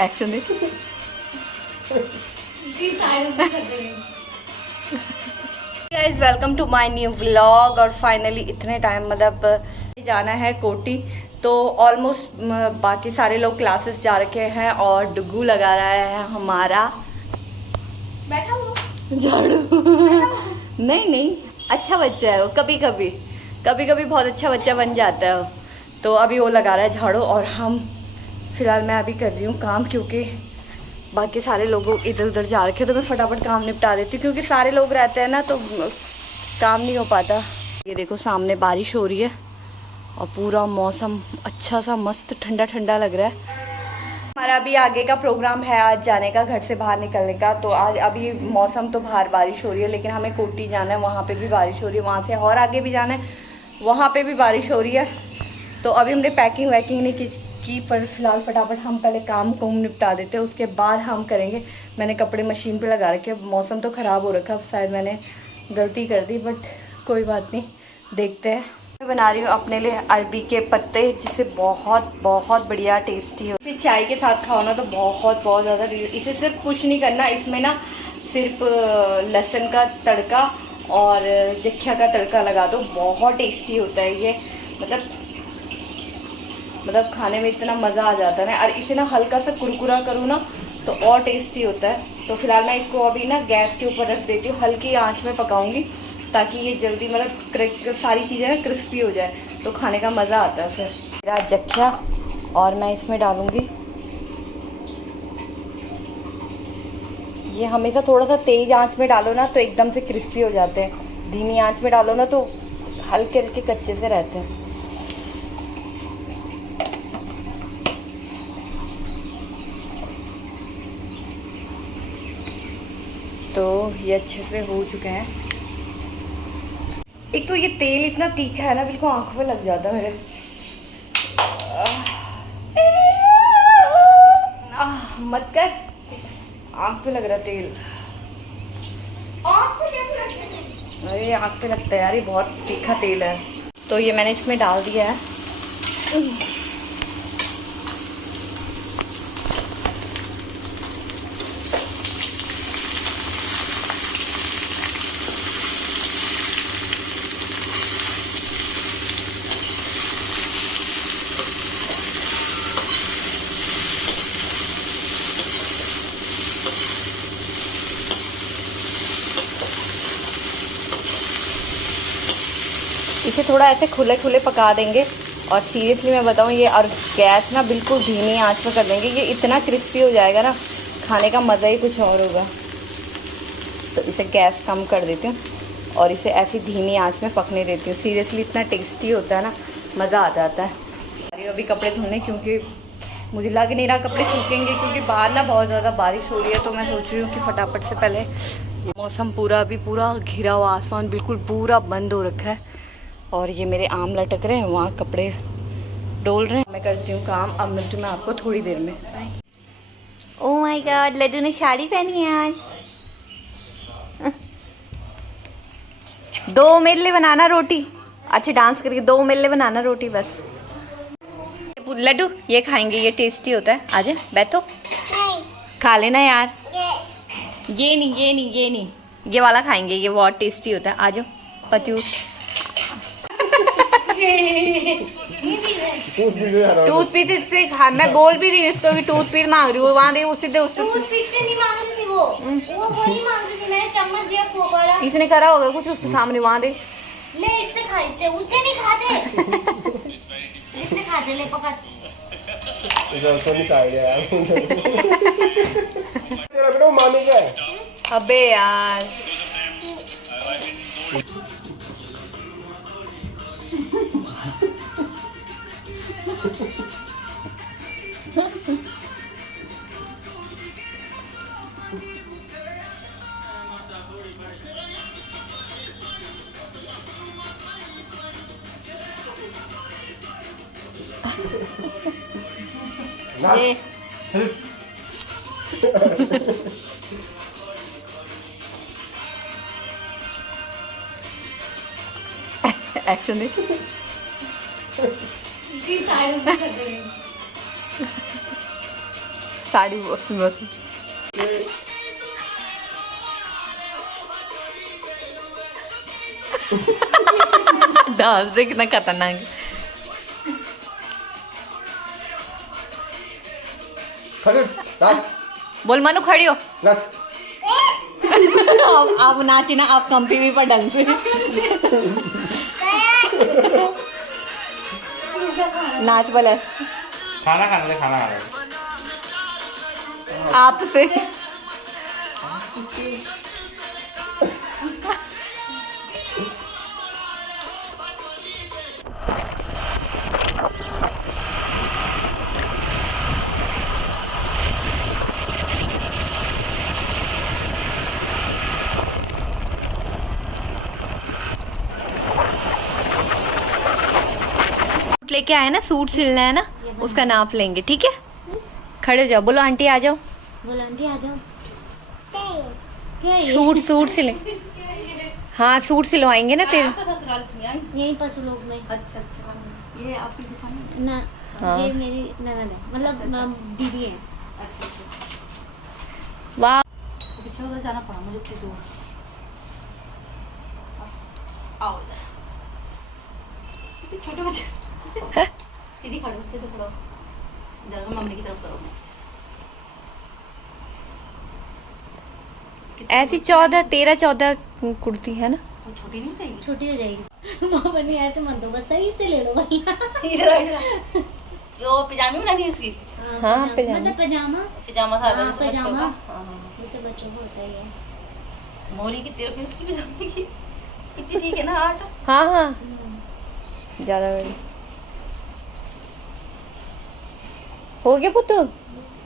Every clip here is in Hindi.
एक्शन देखो। Guys welcome to my new vlog. और फाइनली इतने टाइम मतलब जाना है कोटी, तो ऑलमोस्ट बाकी सारे लोग क्लासेस जा रखे हैं और डुगू लगा रहा है हमारा बैठा हुआ झाड़ू। नहीं नहीं, अच्छा बच्चा है वो, कभी कभी बहुत अच्छा बच्चा बन जाता है वो। तो अभी वो लगा रहा है झाड़ू और हम फिलहाल मैं अभी कर रही हूँ काम, क्योंकि बाकी सारे लोग इधर उधर जा रखे हैं तो मैं फटाफट काम निपटा देती हूँ, क्योंकि सारे लोग रहते हैं ना तो काम नहीं हो पाता। ये देखो सामने बारिश हो रही है और पूरा मौसम अच्छा सा मस्त ठंडा ठंडा लग रहा है। हमारा अभी आगे का प्रोग्राम है आज जाने का, घर से बाहर निकलने का। तो आज अभी मौसम तो बाहर बारिश हो रही है, लेकिन हमें कोटी जाना है, वहाँ पे भी बारिश हो रही है, वहाँ से और आगे भी जाना है, वहाँ पे भी बारिश हो रही है। तो अभी हमने पैकिंग वैकिंग नहीं की, पर फिलहाल फटाफट हम पहले काम को निपटा देते हैं, उसके बाद हम करेंगे। मैंने कपड़े मशीन पे लगा रखे, मौसम तो ख़राब हो रखा, शायद मैंने गलती कर दी, बट कोई बात नहीं, देखते हैं। मैं बना रही हूँ अपने लिए अरबी के पत्ते, जिससे बहुत बहुत बढ़िया टेस्टी हो। इसे चाय के साथ खाओ ना तो बहुत बहुत ज़्यादा। इसे सिर्फ कुछ नहीं करना, इसमें ना सिर्फ लहसुन का तड़का और जख्या का तड़का लगा दो, बहुत टेस्टी होता है ये। मतलब खाने में इतना मज़ा आ जाता है ना। और इसे ना हल्का सा कुरकुरा करूँ ना तो और टेस्टी होता है। तो फिलहाल मैं इसको अभी ना गैस के ऊपर रख देती हूँ, हल्की आंच में पकाऊंगी, ताकि ये जल्दी मतलब सारी चीज़ें ना क्रिस्पी हो जाए, तो खाने का मज़ा आता है। फिर मेरा जख्या और मैं इसमें डालूँगी। ये हमेशा थोड़ा सा तेज़ आंच में डालो ना तो एकदम से क्रिस्पी हो जाते हैं, धीमी आंच में डालो ना तो हल्के हल्के कच्चे से रहते हैं। तो ये अच्छे से हो चुके हैं। एक तो ये तेल इतना तीखा है ना, बिल्कुल आंखों पे लग जाता है मेरे। मत कर, आंख पे लग रहा तेल। अरे आंख पे लगता है यार, ये बहुत तीखा तेल है। तो ये मैंने इसमें डाल दिया है। इसे थोड़ा ऐसे खुले खुले पका देंगे। और सीरियसली मैं बताऊँ ये, और गैस ना बिल्कुल धीमी आंच में कर देंगे, ये इतना क्रिस्पी हो जाएगा ना, खाने का मज़ा ही कुछ और होगा। तो इसे गैस कम कर देती हूँ और इसे ऐसी धीमी आंच में पकने देती हूँ। सीरियसली इतना टेस्टी होता है ना, मज़ा आ जाता है। अरे अभी कपड़े धोने, क्योंकि मुझे लग नहीं रहा कपड़े सूखेंगे, क्योंकि बाहर ना बहुत ज़्यादा बारिश हो रही है। तो मैं सोच रही हूँ कि फटाफट से पहले, मौसम पूरा अभी पूरा घिरा हुआ, आसमान बिल्कुल पूरा बंद हो रखा है और ये मेरे आम लटक रहे हैं, वहाँ कपड़े डोल रहे हैं। मैं करती हूँ काम, अब मिलती हूँ मैं आपको थोड़ी देर में। ओह माय गॉड, लड्डू ने साड़ी पहनी है आज। 2 मेरे लिए बनाना रोटी। अच्छा डांस करके 2 मेरे लिए बनाना रोटी बस। लड्डू ये खाएंगे, ये टेस्टी होता है। आजा बैठो, खा लेना यार। ये नहीं, ये वाला खाएंगे, ये बहुत टेस्टी होता है। आजो पतियू। टूथपिक से मैं बोल भी रही हूँ इसको कि टूथपिक मांग रही हूँ, वहाँ दे उससे टूथपिक से नहीं मांग रही थी वो नहीं मांग रही थी, मैंने चम्मच दिया खोखला। इसने करा होगा कुछ उसके सामने, वहाँ दे। ले इससे खा, इससे उससे नहीं खाते। इससे खाते, ले पकड़। इधर तो निकाल दिया यार। तेरा बेटा मामी क्या है? अबे यार ये एक्शन देखो। साड़ी बस बस डांस से कितना खतरनाक है। खड़े नाच बोल मनु खड़ी हो। नाच आप नाची ना, आप कंपी भी पर ढंग से नाच बोले खाना खाना दे, खाना खाना आपसे। लेके आए ना, सूट सिलना है ना, उसका नाप लेंगे, ठीक है। खड़े हो जाओ, बोलो आंटी आ जाओ। बोलो आंटी आ जाओ। सूट सिले। हाँ सूट सिलवाएंगे ना तेरे। यहीं पशु लोग में। अच्छा ये आपकी दुकान ना हाँ। ये मेरी ननद है, मतलब दीदी है। वाह जाना पड़ा मुझे कुछ दूर। आओ छोटे बच्चे सीधी खड़ो, सीधे खड़ो, जरा मम्मी की तरफ करो। ऐसी 14 कुर्ती है ना। वो छोटी नहीं रहेगी, छोटी हो जाएगी। माँ बनी ऐसे मत दो, बस सही से ले लो वरना। जो पिजामी बनानी है इसकी। हाँ, पैजामा। मतलब पैजामा। पिजामा था हाँ, पैजामा। हाँ। जैसे बच्चों को होता ही है। मोरी की तेरे पे इसकी पिजामी की इतनी ठीक है ना 8। हाँ हाँ ज्यादा बड़ी हो गया पुत्तू,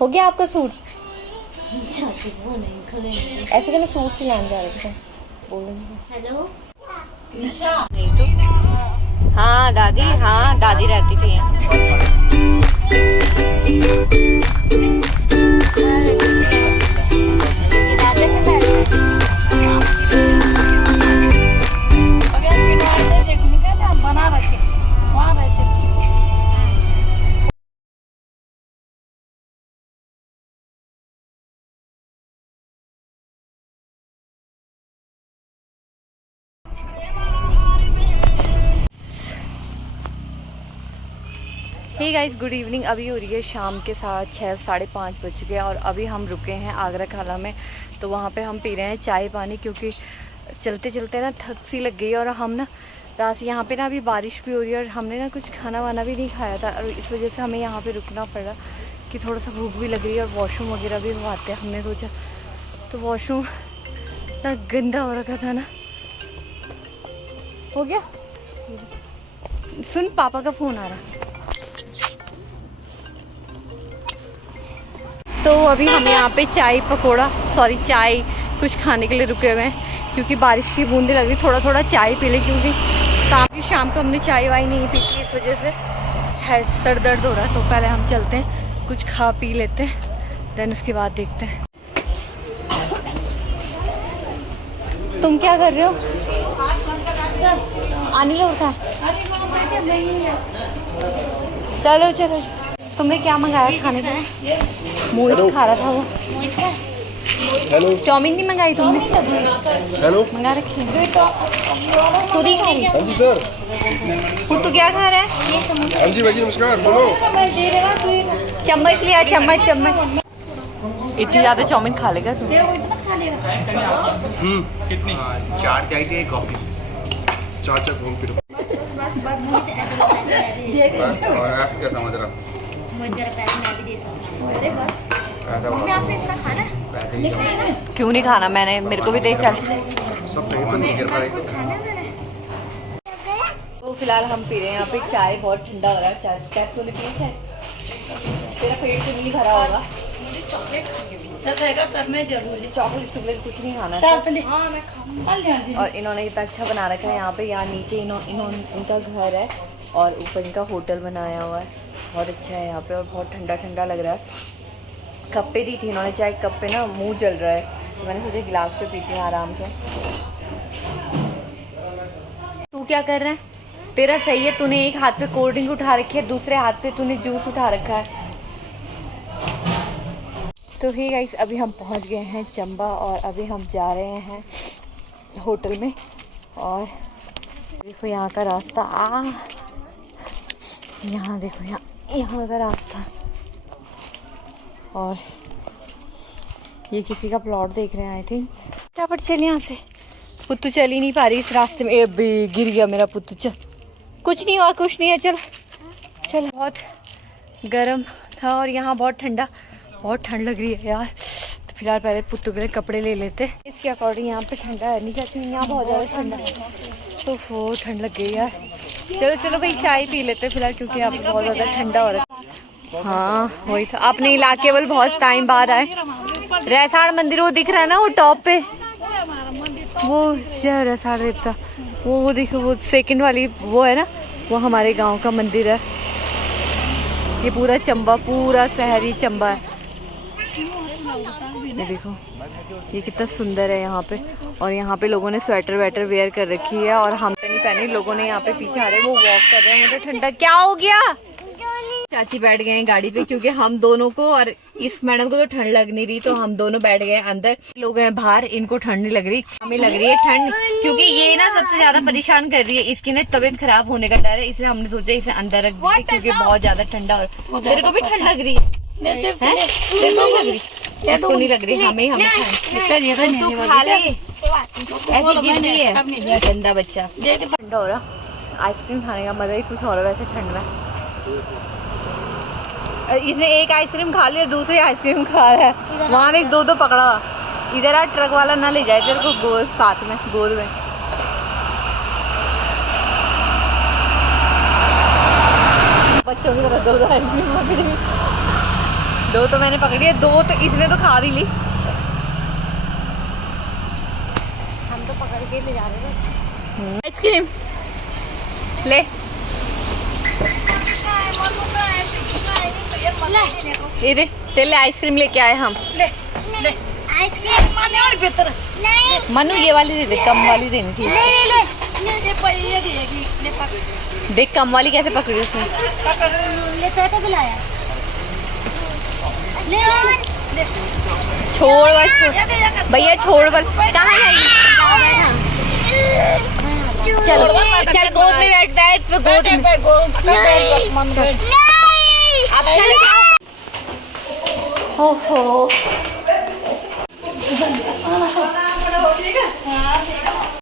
हो गया आपका सूट। चाची वो नहीं खले। ऐसे कहना सूट सिलाने जा रहे थे बोलेंगे। हेलो निशा नहीं तो हाँ दादी रहती थी यहाँ। बना रखे वहाँ बैठे। Hey guys good evening. अभी हो रही है शाम के 6 साढ़े 5 बज चुके हैं और अभी हम रुके हैं आगरा खाला में। तो वहाँ पे हम पी रहे हैं चाय पानी, क्योंकि चलते चलते ना थक सी लग गई। और हम ना रात यहाँ पे ना अभी बारिश भी हो रही है और हमने ना कुछ खाना वाना भी नहीं खाया था, और इस वजह से हमें यहाँ पे रुकना पड़ा कि थोड़ा सा भूख भी लग रही है और वॉशरूम वगैरह भी आते हैं। हमने सोचा तो वॉशरूम इतना गंदा हो रखा था ना। हो गया सुन, पापा का फ़ोन आ रहा। तो अभी हम यहाँ पे चाय कुछ खाने के लिए रुके हुए हैं, क्योंकि बारिश की बूंदें लग रही। थोड़ा थोड़ा चाय पी ले, क्योंकि शाम को हमने चाय वाय नहीं पी थी, इस वजह से हेड सर दर्द हो रहा है। तो पहले हम चलते हैं, कुछ खा पी लेते हैं, देन उसके बाद देखते हैं। तुम क्या कर रहे हो? अनिल और का चलो चलो। तुमने क्या मंगाया खाने के लिए? मोहित खा रहा था वो। हेलो चाउमीन नहीं मंगाई तुमने? हेलो मंगा रखी है। तू नहीं खा रही? हाँ जी सर। तू क्या खा रहा है? हाँ जी भाई जी नमस्कार। बोलो। चम्मच लिया, चम्मच। इतनी ज्यादा चाउमीन खा लेगा तू? कितनी? 4 चाय थी, 1 कॉफी। 4 घूम फिर। और आप क्या समझ रहा? मुझे जरा पैसे मैं भी दे सकती हूँ। आपने इतना खाना क्यों नहीं खाना? मैंने मेरे को भी दे चल। सब कहीं तो फिलहाल हम पी रहे हैं यहाँ पे चाय। बहुत ठंडा हो रहा है चाय। तूने पी चाय? तेरा पेट तो नहीं भरा होगा। चॉकलेट कुछ नहीं खाना है। और इन्होंने इतना अच्छा बना रखा है यहाँ पे। यहाँ नीचे इनका घर है और ऊपर इनका होटल बनाया हुआ है। बहुत अच्छा है यहाँ पे और बहुत ठंडा ठंडा लग रहा है। कप पे दी थी इन्होंने चाय, कप पे ना मुंह जल रहा है, तो मैंने सोचा गिलास पे पीती हूँ आराम से। तू क्या कर रहा है? तेरा सही है, तूने एक हाथ पे कोल्ड ड्रिंक उठा रखी है, दूसरे हाथ पे तूने जूस उठा रखा है। तो ही गाइस अभी हम पहुंच गए हैं चंबा और अभी हम जा रहे हैं होटल में। और देखो यहाँ का रास्ता, यहाँ देखो यहाँ का रास्ता। और ये किसी का प्लॉट देख रहे हैं आई थिंक। फटाफट चल यहाँ से, पुत्तू चल ही नहीं पा रही इस रास्ते में। ए गिर गया मेरा पुत्तू। चल, कुछ नहीं हुआ, कुछ नहीं है, चल चल। बहुत गर्म था और यहाँ बहुत ठंडा, बहुत ठंड लग रही है यार। तो फिलहाल पहले पुत्तू के लिए कपड़े ले लेते। इसके अकॉर्डिंग यहाँ पे ठंडा है नहीं चाहती, यहाँ बहुत ज़्यादा ठंडा है। तो बहुत ठंड लग गई यार। चलो चलो भाई चाय पी लेते फिलहाल, क्योंकि यहाँ पे बहुत ज़्यादा ठंडा हो रहा है। हाँ वही था, अपने इलाके केवल बहुत टाइम बाद आए। रैसाड़ मंदिर वो दिख रहा है ना, वो टॉप पे, वो रैसाड़ देवता, वो देखो, वो सेकंड वाली वो है ना, वो हमारे गांव का मंदिर है। ये पूरा चंबा, पूरा शहरी चंबा है। ये देखो ये कितना सुंदर है यहाँ पे। और यहाँ पे लोगों ने स्वेटर वेटर वेयर कर रखी है और हम तो नहीं पहनी। लोगों ने यहाँ पे पीछे आ रहे, वो वॉक कर रहे हैं। मुझे ठंडा क्या हो गया। चाची बैठ गए हैं गाड़ी पे, क्योंकि हम दोनों को और इस मैडम को तो ठंड लग नहीं रही, तो हम दोनों बैठ गए अंदर। लोग हैं बाहर, इनको ठंड नहीं लग रही, हमें लग रही है ठंड, क्योंकि ये ना सबसे ज्यादा परेशान कर रही है। इसकी ना तबीयत खराब होने का डर है, इसलिए हमने सोचा इसे अंदर रख देते, क्योंकि बहुत ज्यादा ठंडा हो रहा है। तेरे को भी ठंड लग रही है? तेरे को लग रही? इसको नहीं लग रही, हमें ठंड। तू खा ले, ऐसी जिंदगी है, गंदा बच्चा। ठंडा हो रहा, आइसक्रीम खाने का मजा ही कुछ और वैसे ठंड में। इसने एक आइसक्रीम खा ली और दूसरी आइसक्रीम खा रहा है। वहाँ देख दो पकड़ा। इधर आ, ट्रक वाला ना ले जाए तेरे को गोद साथ में, गोद में। बच्चों की तरह दो आइसक्रीम पकड़ी। दो तो मैंने पकड़ी है, दो तो इसने तो खा भी ली। हम तो पकड़ के ले जा रहे थे आइसक्रीम। ले ये दे, तेरे आइसक्रीम लेके आए हम। ले ले आइसक्रीम। मनु ये वाली दे दे, कम वाली देनी थी। देख कम वाली कैसे पकड़ी उसने। छोड़ बस भैया, छोड़ बस। कहाँ जाएगी? चल चल, गोद में बैठ, गोद में। ओहो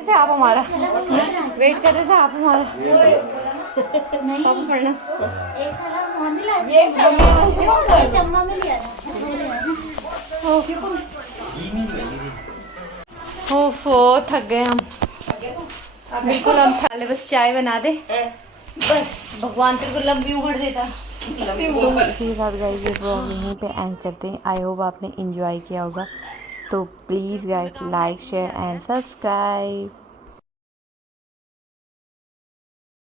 थे आप हमारा वेट कर रहे थे आप हमारा। कब पढ़ना? ओफो थक गए हम बिल्कुल। हम पहले बस चाय बना दे, बस भगवान तेरे को लंबी उम्र देता। तो इसी के साथ गाइस ये ब्लॉग यहीं पे एंड करते हैं। आई होप आपने एंजॉय किया होगा। तो please guys like share and subscribe.